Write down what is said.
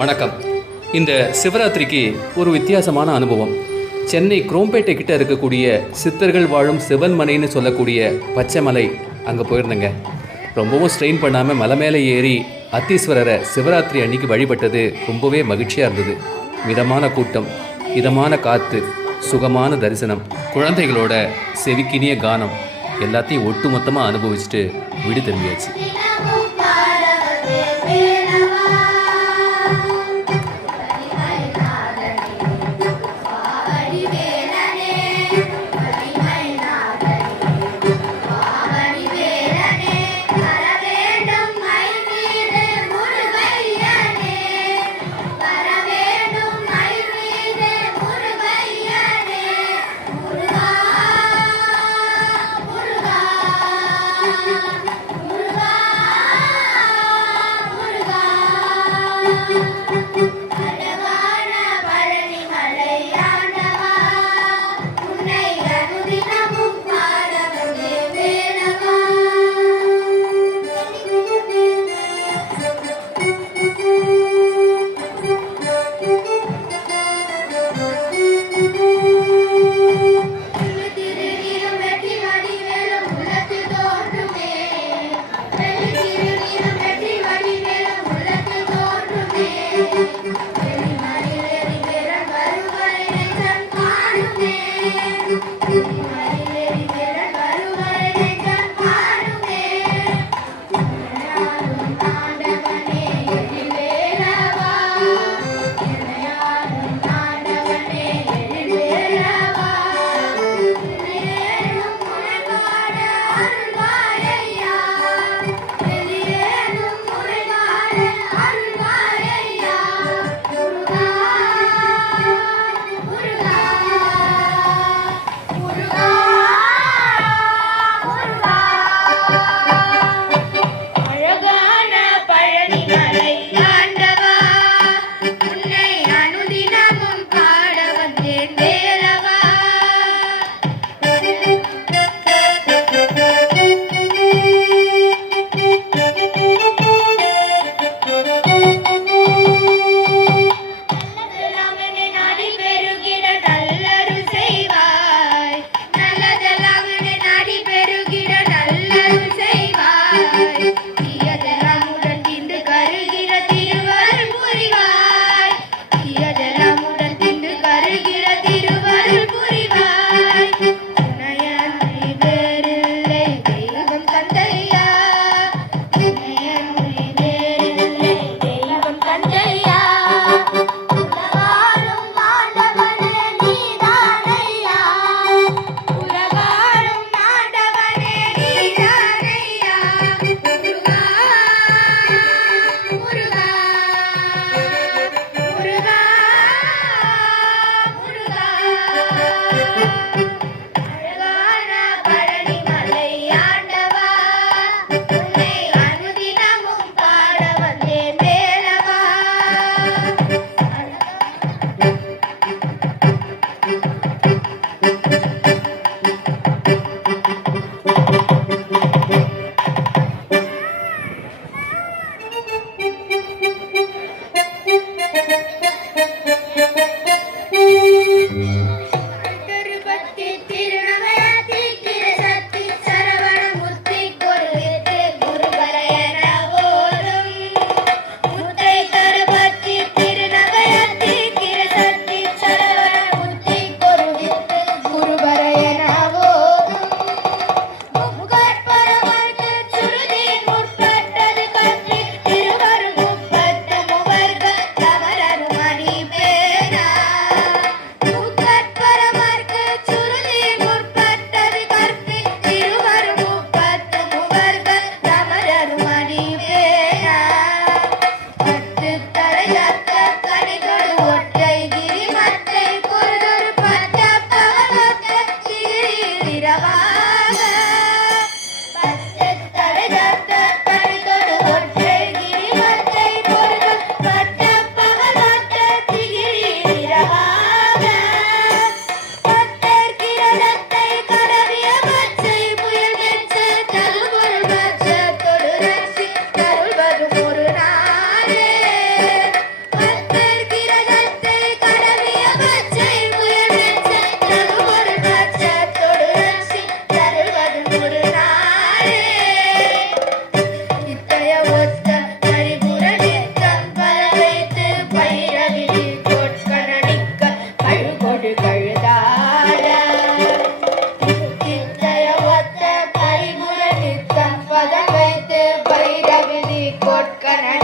வணக்கம். இந்த சிவராத்திரிக்கு ஒரு வித்தியாசமான அனுபவம். சென்னை குரோம்பேட்டை கிட்ட இருக்கக்கூடிய சித்தர்கள் வாழும் சிவன்மனைன்னு சொல்லக்கூடிய பச்சைமலை அங்கே போயிருந்தேங்க. ரொம்பவும் ஸ்ட்ரெயின் பண்ணாமல் மலை மேலே ஏறி அத்தீஸ்வரரை சிவராத்திரி அன்னைக்கு வழிபட்டது ரொம்பவே மகிழ்ச்சியாக இருந்தது. மிதமான கூட்டம் இதமான காற்று சுகமான தரிசனம் குழந்தைகளோட செவிக்கினிய கானம் எல்லாத்தையும் ஒட்டுமொத்தமாக அனுபவிச்சுட்டு வீடு திரும்பியாச்சு. la பொற்கரன்